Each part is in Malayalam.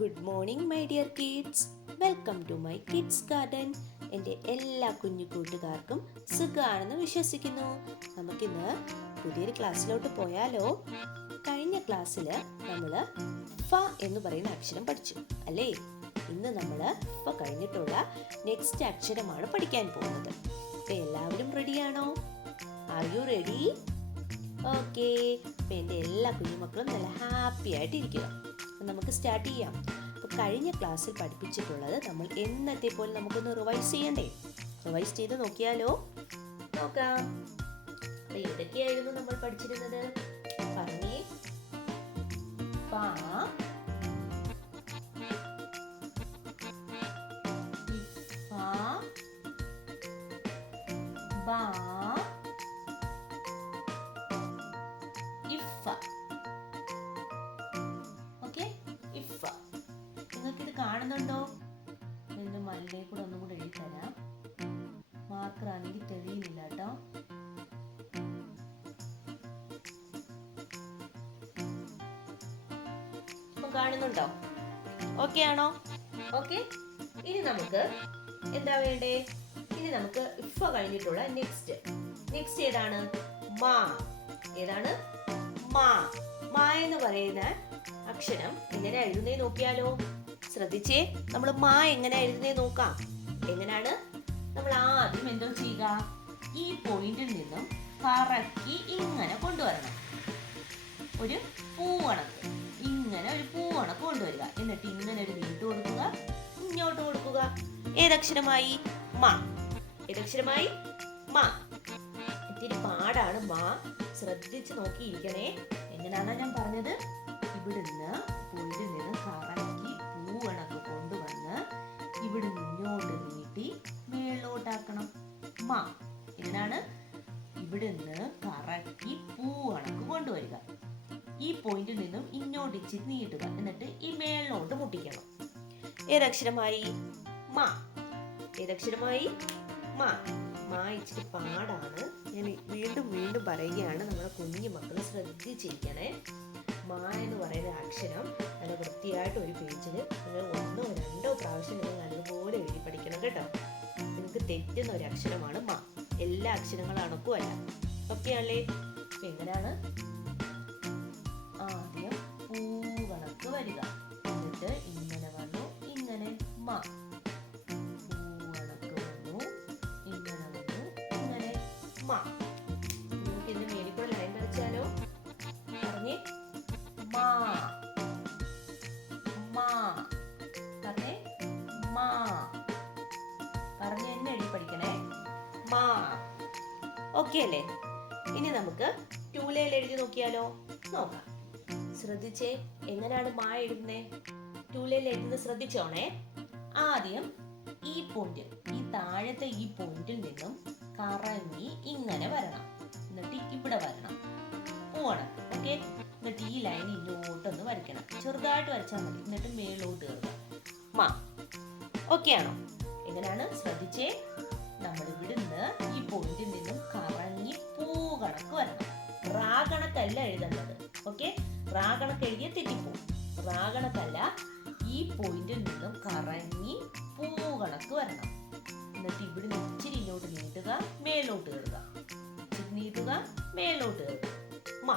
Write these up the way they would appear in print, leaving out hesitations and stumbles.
Good morning my dear kids. Welcome to my kids garden. എൻ്റെ എല്ലാ കുഞ്ഞു കൂട്ടുകാർക്കും സുഖമാണെന്ന് വിശ്വസിക്കുന്നു. നമുക്കിന്ന് പുതിയൊരു ക്ലാസ്സിലോട്ട് പോയാലോ? കഴിഞ്ഞ ക്ലാസ്സിൽ നമ്മൾ ഫ എന്ന് പറയുന്ന അക്ഷരം പഠിച്ചു അല്ലേ? ഇന്ന് നമ്മൾ ഫ കഴിഞ്ഞിട്ടുള്ള നെക്സ്റ്റ് അക്ഷരമാണ് പഠിക്കാൻ പോകുന്നത്. അപ്പോൾ എല്ലാവരും റെഡിയാണോ? Are you ready? ഓക്കെ. അപ്പോൾ എൻ്റെ എല്ലാ കുഞ്ഞുമക്കളും നല്ല ഹാപ്പി ആയിട്ട് ഇരിക്കുക. നമുക്ക് സ്റ്റാർട്ട് ചെയ്യാം. അപ്പോൾ കഴിഞ്ഞ ക്ലാസ്സിൽ പഠിപ്പിച്ചിട്ടുള്ളത് നമ്മൾ എന്നത്തെ പോലെ നമുക്കൊന്ന് റിവൈസ് ചെയ്യണ്ടേ? റിവൈസ് ചെയ്ത് നോക്കിയാലോ? നോക്കാം. അപ്പോൾ ഏതൊക്കെയായിരുന്നു നമ്മൾ പഠിച്ചിരുന്നത്? പറഞ്ഞേ. പാ, ബാ, ഇഫ. ഓക്കെ, ഇഫ. നിങ്ങൾക്കിത് കാണുന്നുണ്ടോ? ഇതിൻ്റെ മലയിലേ കൂടെ ഒന്നും കൂടെ എഴുതി തരാം. മാർക്കർ ആണെങ്കിൽ തെളിയുന്നില്ല കേട്ടോ. ഇപ്പം കാണുന്നുണ്ടോ? ഓക്കെ ആണോ? ഓക്കെ. ഇനി നമുക്ക് എന്താ വേണ്ടേ? ഇനി നമുക്ക് ഇഫ കഴിഞ്ഞിട്ടുള്ള നെക്സ്റ്റ് ഏതാണ്? മാ. ഏതാണ്? മാ. മാ എന്ന് പറയുന്ന അക്ഷരം എങ്ങനെ എഴുതുന്നേ നോക്കിയാലോ? ശ്രദ്ധിച്ചേ. നമ്മൾ മാ എങ്ങനെ എഴുതുന്നേ നോക്കാം. എങ്ങനെയാണ്? നമ്മൾ ആദ്യം എന്തോ ചെയ്യുക? ഈ പോയിന്റിൽ നിന്നും കറക്കി ഇങ്ങനെ കൊണ്ടുവരണം. ഒരു പൂവണക്ക്, ഇങ്ങനെ ഒരു പൂവണക്ക് കൊണ്ടുവരിക. എന്നിട്ട് ഇങ്ങനെ ഒരു വീട്ട് കൊടുക്കുക, ഇങ്ങോട്ട് കൊടുക്കുക. ഏതക്ഷരമായി? മാ. ഏതക്ഷരമായി? മാ. ഇത്തിരി പാടാണ് മാ. ശ്രദ്ധിച്ച് നോക്കിയിരിക്കണേ. എങ്ങനെയാണോ ഞാൻ പറഞ്ഞത്? ഇവിടുന്ന് പോയിന്റിൽ നിന്ന് കറക്കി പൂവണക്ക് കൊണ്ടുവന്ന് ഇവിടുന്ന് ഇങ്ങോട്ട് നീട്ടി മേളോട്ടാക്കണം. മാ. എങ്ങനെയാണ്? ഇവിടുന്ന് കറക്കി പൂവണക്ക് കൊണ്ടുവരിക. ഈ പോയിന്റിൽ നിന്നും ഇങ്ങോട്ട് ഇച്ചിരി നീട്ടുക. എന്നിട്ട് ഈ മേളിലോട്ട് മുട്ടിക്കണം. ഏതക്ഷരമായി? മാ. ഏതക്ഷരമായി? മാ. മാ ഇച്ചിരി പാടാണ്. ഞാൻ വീണ്ടും വീണ്ടും പറയുകയാണ്. നമ്മുടെ കുഞ്ഞു മക്കൾ ശ്രദ്ധിച്ചിരിക്കണേ. മാ എന്ന് പറയുന്ന അക്ഷരം നല്ല വൃത്തിയായിട്ട് ഒരു പേജിൽ നിങ്ങൾ 1 or 2 പ്രാവശ്യം നിങ്ങൾ നല്ലതുപോലെ എഴുതി പഠിക്കണം കേട്ടോ. നിങ്ങൾക്ക് തെറ്റുന്ന ഒരു അക്ഷരമാണ് മാ. എല്ലാ അക്ഷരങ്ങളും അണക്കുമല്ല. ഓക്കെ അല്ലേ? എങ്ങനെയാണ്? ആദ്യം പൂ കണക്ക് വരിക. എന്നിട്ട് ഇങ്ങനെ വന്നു, ഇങ്ങനെ മാ. പൂവണക്ക് വന്നു, ഇങ്ങനെ വന്നു, ഇങ്ങനെ മാ. നിങ്ങൾക്ക് ഇതിന് മേലിക്കൂടെ ലൈൻ വരച്ചാലോ? പറഞ്ഞേ. മാ. മാ. പറഞ്ഞേ. മാ. പറഞ്ഞ് തന്നെ എഴുതി പഠിക്കണേ. മാ. ഓക്കെ അല്ലേ? ഇനി നമുക്ക് ടൂലയിൽ എഴുതി നോക്കിയാലോ? നോക്കാം. ശ്രദ്ധിച്ചേ. എങ്ങനെയാണ് മാ എഴുതുന്നേ? ടൂലയിൽ എഴുതുന്നത് ശ്രദ്ധിച്ചോണേ. ആദ്യം ഈ പോയിന്റ്, ഈ താഴത്തെ ഈ പോയിന്റിൽ നിന്നും കറങ്ങി ഇങ്ങനെ വരണം. എന്നിട്ട് ഇവിടെ വരണം. പോവണം. ഓക്കെ. എന്നിട്ട് ഈ ലൈൻ ഇങ്ങോട്ടൊന്ന് വരയ്ക്കണം. ചെറുതായിട്ട് വരച്ചാൽ മതി. എന്നിട്ട് മേലോട്ട് കയറുക. മാ. ഓക്കെ ആണോ? എങ്ങനെയാണ്? ശ്രദ്ധിച്ചേ. നമ്മൾ ഇവിടുന്ന് ഈ പോയിന്റിൽ നിന്നും കറങ്ങി പൂ കണക്ക് വരണം. റാ കണക്കല്ല എഴുതേണ്ടത്. ഓക്കെ. റാ കണക്ക് എഴുതിയ തെറ്റിപ്പോവും. റാ കണക്കല്ല. ഈ പോയിന്റിൽ നിന്നും കറങ്ങി പൂ കണക്ക് വരണം. എന്നിട്ട് ഇവിടുന്ന് ഇച്ചിരി ഇങ്ങോട്ട് നീട്ടുക, മേലോട്ട് കയറുക. ഇച്ചിരി നീട്ടുക, മേലോട്ട് കയറുക. മാ.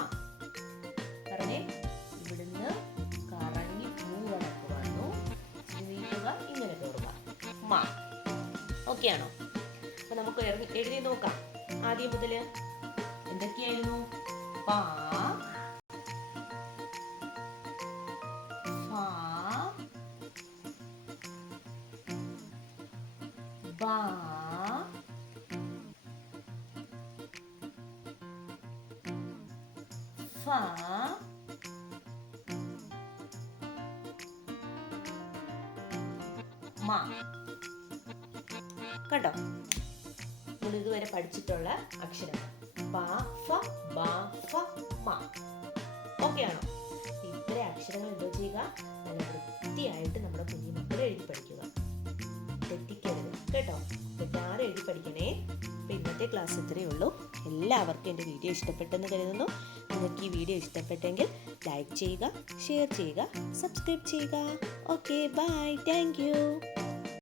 പറഞ്ഞേ. ഇവിടുന്ന് കറങ്ങി പൂ കണക്ക് വന്നു, ഇച്ചിരി നീട്ടുക, ഇങ്ങനെ കയറുക. മാ. ഓക്കെ ആണോ? അപ്പൊ നമുക്ക് എഴുതി നോക്കാം. ആദ്യം മുതല് എന്തൊക്കെയായിരുന്നു? പാ, ഫ, ബാ, ഫ, മാ. കേട്ടോ? നമ്മൾ ഇതുവരെ പഠിച്ചിട്ടുള്ള അക്ഷരം പ, ഫ, ബ, ഫ, മ. ഓക്കെ ആണോ? ഇത്ര അക്ഷരങ്ങൾ എന്തോ ചെയ്യുക? നല്ല വൃത്തിയായിട്ട് നമ്മുടെ കുഞ്ഞു മക്കൾ എഴുതി പഠിക്കുക. തെറ്റിക്കരുത് കേട്ടോ. തെറ്റാതെ എഴുതി പഠിക്കണേ. അപ്പം ഇന്നത്തെ ക്ലാസ് ഇത്രയേ ഉള്ളൂ. എല്ലാവർക്കും എൻ്റെ വീഡിയോ ഇഷ്ടപ്പെട്ടെന്ന് കരുതുന്നു. നിങ്ങൾക്ക് ഈ വീഡിയോ ഇഷ്ടപ്പെട്ടെങ്കിൽ ലൈക്ക് ചെയ്യുക, ഷെയർ ചെയ്യുക, സബ്സ്ക്രൈബ് ചെയ്യുക. Okay, bye, thank U.